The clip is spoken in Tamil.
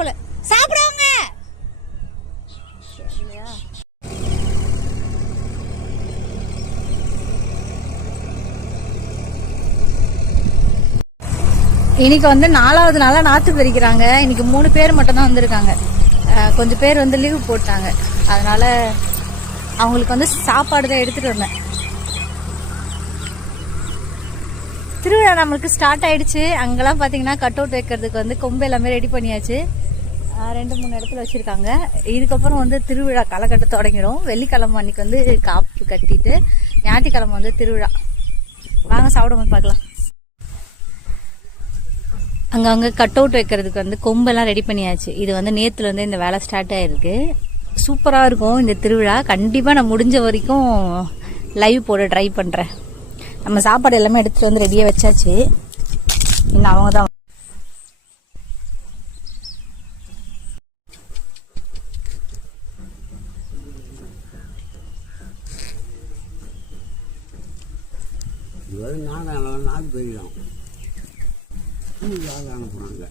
போல சாப்பிடுவாங்க. இன்னைக்கு வந்து 4வது நாளா நாத்து பறிக்கிறாங்க. இன்னைக்கு 3 பேர் மட்டும் தான் வந்திருக்காங்க. கொஞ்சம் பேர் வந்து லீவ் போட்டாங்க. அதனால அவங்களுக்கு வந்து சாப்பாடு தான் எடுத்துட்டு வந்தேன். திருவிழா நம்மளுக்கு ஸ்டார்ட் ஆயிடுச்சு. அங்கெல்லாம் பாத்தீங்கன்னா கட் அவுட் வைக்கிறதுக்கு வந்து கொம்பு எல்லாமே ரெடி பண்ணியாச்சு. 2-3 இடத்துல வச்சிருக்காங்க. இதுக்கப்புறம் வந்து திருவிழா களக்கட்ட தொடங்கிடும். வெள்ளிக்கிழமை அன்னைக்கு வந்து காப்பு கட்டிட்டு ஞாயிற்றுக்கிழமை வந்து திருவிழா. வாங்க சாப்பிடும்போது பார்க்கலாம். அங்கங்கே கட் அவுட் வைக்கிறதுக்கு வந்து கொம்பெல்லாம் ரெடி பண்ணியாச்சு. இது வந்து நேற்றுல வந்து இந்த வேலை ஸ்டார்ட் ஆகிருக்கு. சூப்பராக இருக்கும் இந்த திருவிழா. கண்டிப்பாக நான் முடிஞ்ச வரைக்கும் லைவ் போட ட்ரை பண்ணுறேன். நம்ம சாப்பாடு எல்லாமே எடுத்துகிட்டு வந்து ரெடியாக வச்சாச்சு. இன்னும் அவங்க தான் நாடு போயிடலாம். அனுப்புறாங்க.